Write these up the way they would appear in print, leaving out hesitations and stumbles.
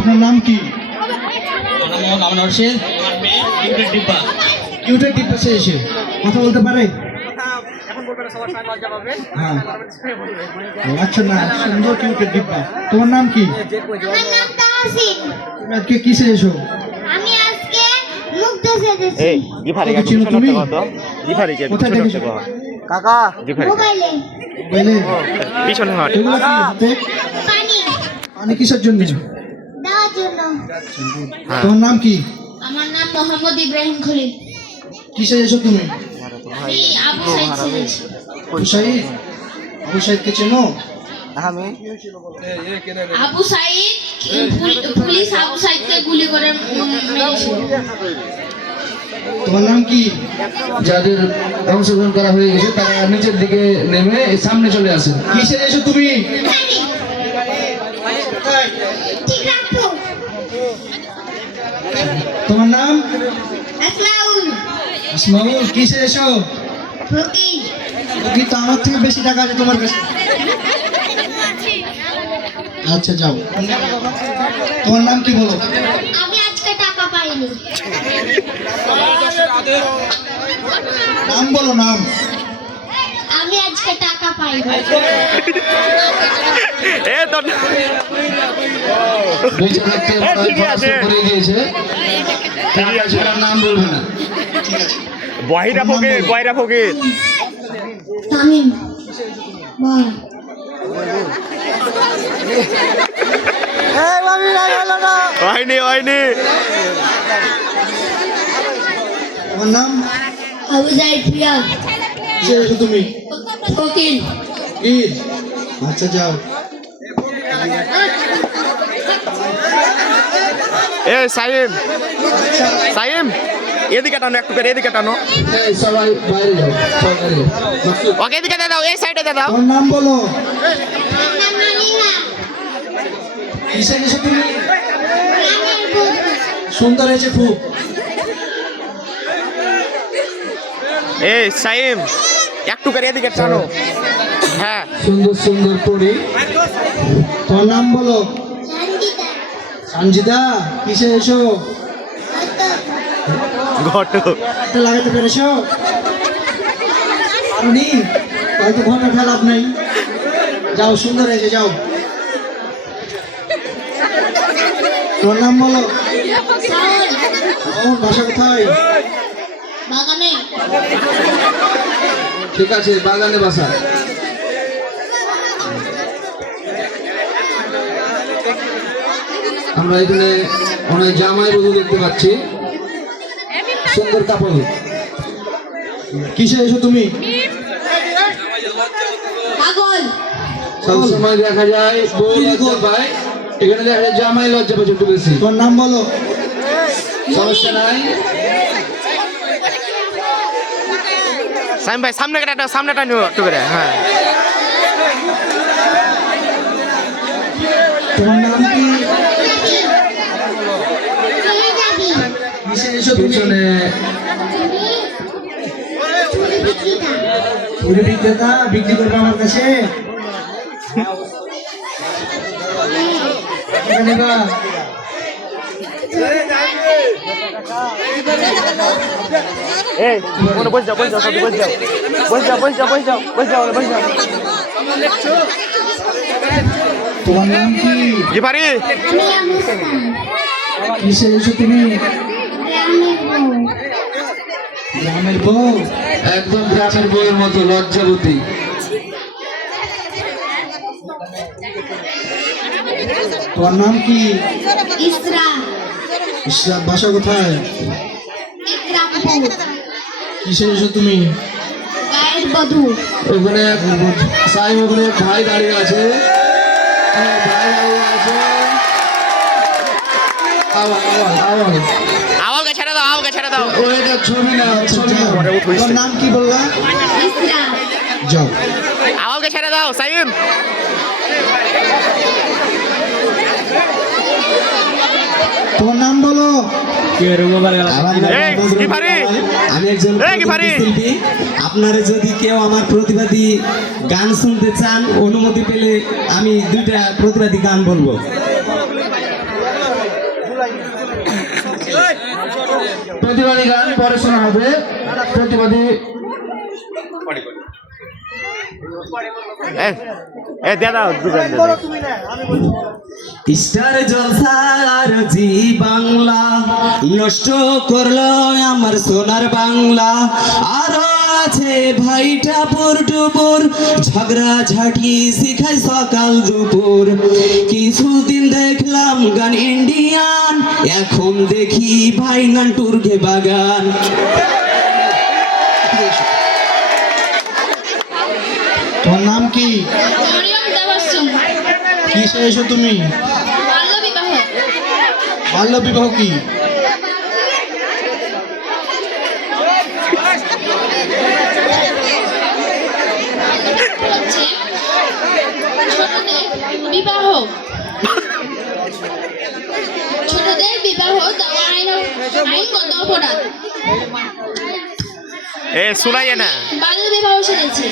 আপনার নাম কি? কিউটের ডিব্বা সে এসে কথা বলতে পারে? হ্যাঁ আচ্ছা, না সুন্দর কিউটের ডিব্বা। তোমার নাম কি? আমার নাম তাহসিন। তুমি আজকে কিসে এসো? আমি আজকে মুক্ত সেজেছি। এই জিফারি কত চিনো তুমি? জিফারি কে কোথায় দেখেছো? কাকা জিফারি মোবাইলে বলে পিছনে হাট এগুলো কি হাতে? পানি পানি কিসের জন্য? দেওয়ার জন্য। তোমার নাম কি? আমার নাম মোহাম্মদ ইব্রাহিম খলিল। কিসে এসো তুমি? আমি আবু সাইদ সেজেছি। আবু সাইদ? আবু সাইদকে চেনো? আমি আবু সাইদ পুলিশ আবু সাইদকে গুলি করে মেরেছিল। তোমার নাম কি? যাদের অংশগ্রহণ করা হয়ে গেছে তারা নিচের দিকে নেমে সামনে চলে আসেন। কিসে এসো তুমি? ঠিক রাখো। তোমার নাম? আসমাউল। আসমাউল। কিসে এসো? ফকির। কি তো আমার থেকে বেশি টাকা আছে তোমার কাছে? আচ্ছা যাও। তোমার নাম কি বলো? আমি আজকে টাকা পাইনি। নাম বলো, নাম। আমি আজকে টাকা পাইনি। এ তো বেঁচে থাকতে ঠিকই আছে। পড়ে গিয়েছে। ঠিকই আছে, ওর নাম বলবে না। বহিরা ফকির তামিম। বল। হয়নি তোমার নাম? আবু সাইদ প্রিয়া। কিসে এসো তুমি? ফকির। ঈদ। আচ্ছা যাও। এ সাইম এদিকে টানো একটু করে এদিকে টানো এই সবাই বাইরে যাও, সবাই বাইরে যাও। মাকসুদ, ওকে এদিকে দিয়ে দাও এই সাইডে দিয়ে দাও তোমার নাম বলো। আমার নাম মালিহা। কিসে এসো তুমি? গ্রামের বউ। সুন্দর হয়েছে খুব। এই সাইম একটু করে এদিকে টানো হ্যাঁ সুন্দর সুন্দর পরি। তোমার নাম বলো। সঞ্জিতা। সঞ্জিতা। কিসে এসো? ঘট একটা লাগাতে পেরেছো? পারোনি? হয়তো ঘন্টা ফেলাপ নাই। যাও, সুন্দর হয়েছে, যাও। তোমার নাম বলো। সাউল। আমার বাসা কোথায়? বাগানে। ঠিক আছে, বাগানে বাসা। আমরা এখানে অনেক জামাই বধূ দেখতে পাচ্ছি। সুন্দর কাপড়। কিসে এসো তুমি? পাগল। সবসময় দেখা যায় বউ লজ্জা পায়, এখানে দেখা যায় জামাই লজ্জা পাচ্ছে একটু বেশি। তোমার নাম বলো। সমস্যা নাই। সাইম ভাই সামনে টানো একটু করে হ্যাঁ তোমার নাম কি? চলে যাবি। কিসে এসো পিছনে? ছুরি বিক্রেতা। বিক্রি করবে আমার কাছে? এখানে বা। এই মনে বসে যাও তোমার নাম কি? জিফারি আমি আমুসান। কিসে এসো তুমি? গ্রামের বউ। গ্রামের বউ। একদম গ্রামের বউয়ের মতো লজ্জাবতী। তোমার নাম কি? ইসরা। ইসরাত। বাসা কোথায়? ইকরামপুর। কিসে এসো তুমি? গায়ের বধূ। ওখানে সাইম, ওখানে এক ভাই দাঁড়িয়ে আছে। ভাই দাঁড়িয়ে আছে। আওয়ালকে ছেড়ে দাও ওইটা ছবি না, ছবি না। তোমার নাম কি বললা? ইসরা। যাও। আওয়ালকে ছেড়ে দাও সাইম তোমার নাম বলো। এই জিফারি আমি একজন এই জিফারি শিল্পী। আপনারা যদি কেউ আমার প্রতিবাদী গান শুনতে চান, অনুমতি পেলে আমি দুইটা প্রতিবাদী গান বলবো। প্রতিবাদী গান পরে শোনা হবে। প্রতিবাদী দিয়ে দাও স্টার জলসা আর জি বাংলা নষ্ট করলো আমার সোনার বাংলা। আরো আছে ভাইটা টুপুর ঝগড়া ঝাঁটি শিখায় সকাল দুপুর। কিছুদিন দেখলাম গান ইন্ডিয়ান, এখন দেখি ভাই নান্টুর ঘে বাগান। তোমার নাম কি? মরিয়ম তাবাসসুম। কিসে এসো তুমি? বাল্য বিবাহ। বাল্য বিবাহ কি? হচ্ছে ছোটদের বিবাহ। ছোটদের বিবাহ দেওয়া আইনগত অপরাধ। শোনাইয়ে না। বাল্য বিবাহ সেরেছে।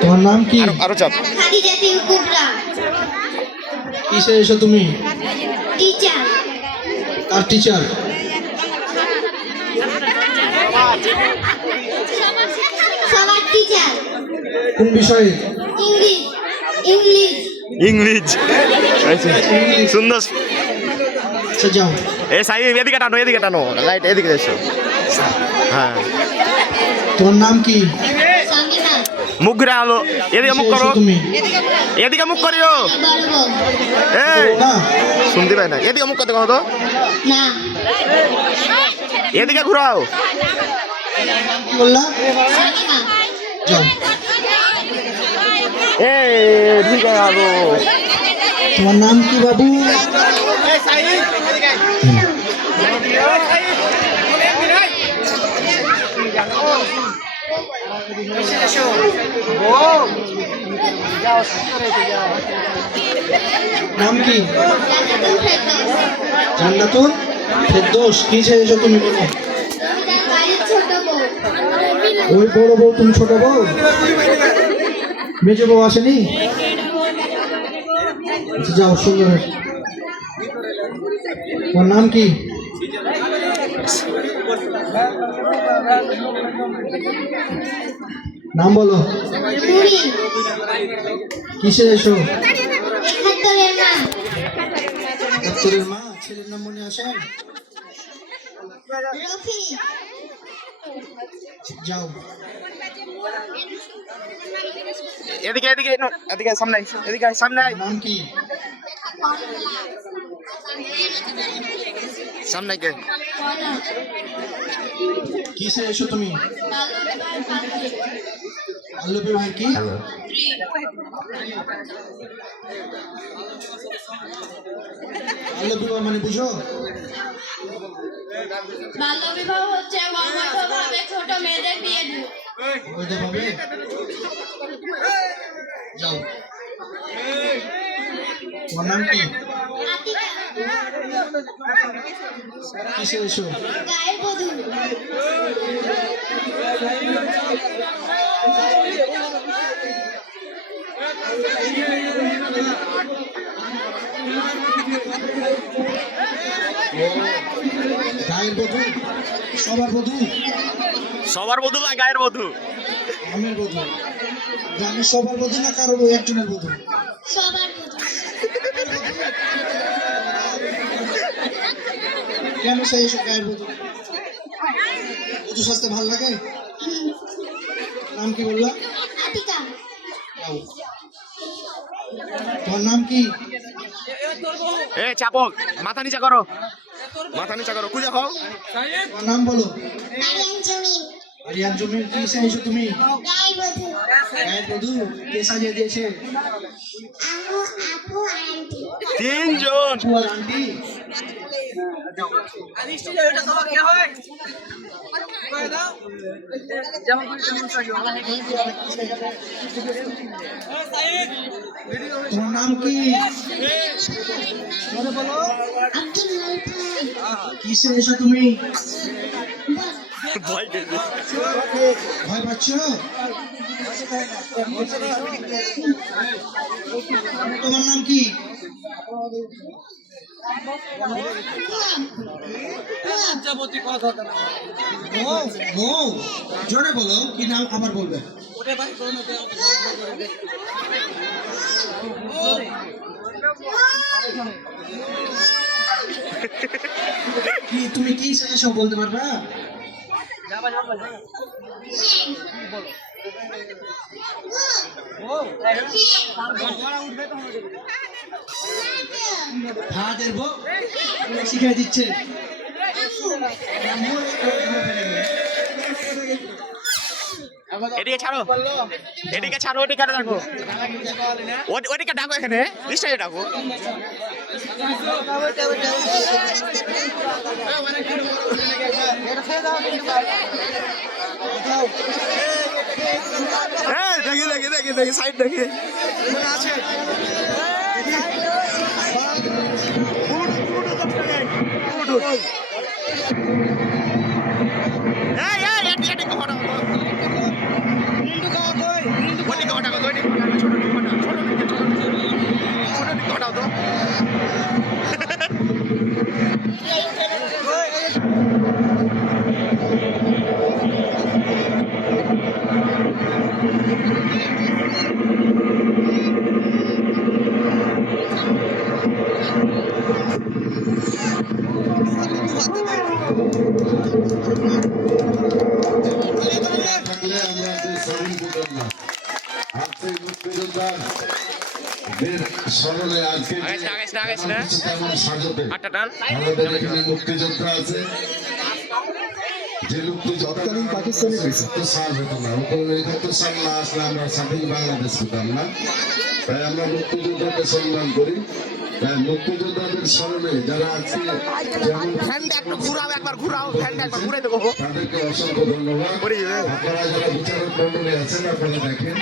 তোমার নাম কি? আরো চাপ। খাদিজাতুল কুবরা। কিসে এসো তুমি? টিচার। আর টিচার? সবার টিচার। কোন বিষয়ে? ইংলিশ। ইংলিশ। ইংলিশ সুন্দর। আচ্ছা যাও। সাই এদিকে টানো রাইট এদিকে এসো। হ্যাঁ তোমার নাম কি? সামিনা। মুখ ঘুরে আলো, এদিকে মুখ কিসে করো, এসো তুমি? এদিকে মুখ করিও। বলবো এই না শুনতে পাই না, এদিকে মুখ করতে কতো, না। এদিকে ঘুরাও। কি বললা? সামিনা। যাও। ঠিক আলো। তোমার নাম কি বাবু? নাম কি? জান্নাতুল ফেরদৌস। কিসে এসো তুমি? বলো। ছোট বউ। ওই বড় বউ তুমি ছোট বউ? মেজো বউ আসেনি? আচ্ছা, যাও সুন্দর। তোমার নাম কি? নাম বলো। মুড়ি। কিসে এসো? একাত্তরের মা। ডাক্তারের মা। ছেলের নাম মনে আসে? রফি। যাও। এদিকে এদিকে এদিকে সামনে এদিকে সামনে নাম কি? সামনে কে? কিসে এসো তুমি? বাল্য বিবাহ কি? বাল্য বিবাহ মানে বুঝো? বাল্য বিবাহ হচ্ছে অবৈধভাবে ছোট মেয়েদের বিয়ে দেওয়া। বৈধভাবে? যাও। তোমার নাম কি? কিসে এসো? গায়ের বধূ। গায়ের বধূ? সবার বধূ? সবার বধূ না গায়ের বধূ? গ্রামের বধূ। গ্রামের সবার বধূ না কারো একজনের বধূ? সবার বধূ। কেন সেই এসব গায়ের বধূ? বধূ সাজতে ভালো লাগে? নাম কি বললা? আতিকা। যাও। তোমার নাম কি? চাপো, মাথা নিচা করো, মাথা নিচা করো, খুঁজে খাও। তোমার নাম বলো। আরিয়ান জমিন। আরিয়ান জমির। কিসে এসো তুমি? গায়ের বধূ। গায়ের বধূ? কে সাজিয়ে দিয়েছে? আম্মু, আপু, আন্টি। তিনজন। আপু আর আন্টি? তোমার নাম কি? বলো। আব্দুল মালিক। কিসে এসো তুমি? ভয় পেয়েছে। ভয় পাচ্ছ? তোমার নাম কি? মৌ জোরে বলো কি নাম আবার বলবে কি তুমি কি শেখে সব বলতে পারবা ফাদের বউ শিখাই দিচ্ছে এদিকে ছাড়ো, এদিকে ছাড়ো, ওদিকে ডাকো, ওদিকে ডাকো, এখানে নিশ্চয়ই ডাকো। হ্যাঁ দেখি দেখি দেখি দেখি সাইড দেখি আছে স্মরণে আজকে আমাদের এখানে মুক্তিযোদ্ধা আছে যে লোকটি তৎকালীন পাকিস্তানি সাল হতো না সাল না আসলে আমরা স্বাধীন বাংলাদেশ পেতাম না। তাই আমরা মুক্তিযোদ্ধাকে সম্মান করি। তাই মুক্তিযোদ্ধাদের স্মরণে যারা আজকে তাদেরকে অসংখ্য ধন্যবাদ। আপনারা যারা বিচারক মন্ডলী আছেন আপনারা দেখেন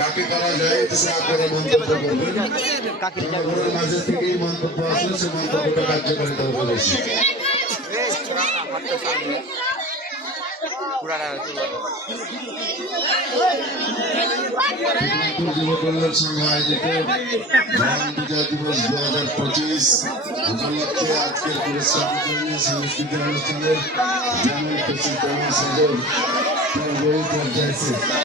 কাকে করা যায় আপনারা মন্তব্য করবেন। জনগণের মাঝে থেকে এই মন্তব্য আসলে সে মন্তব্যটা কার্যকারিতা বলেছে। যুব কল্যাণ সংঘ আয়োজিত মহান বিজয় দিবস 2025 উপলক্ষে আজকের পুরস্কার বিতরণী সাংস্কৃতিক অনুষ্ঠানের যেমন উপস্থিত আমার সদর পর্যায়ে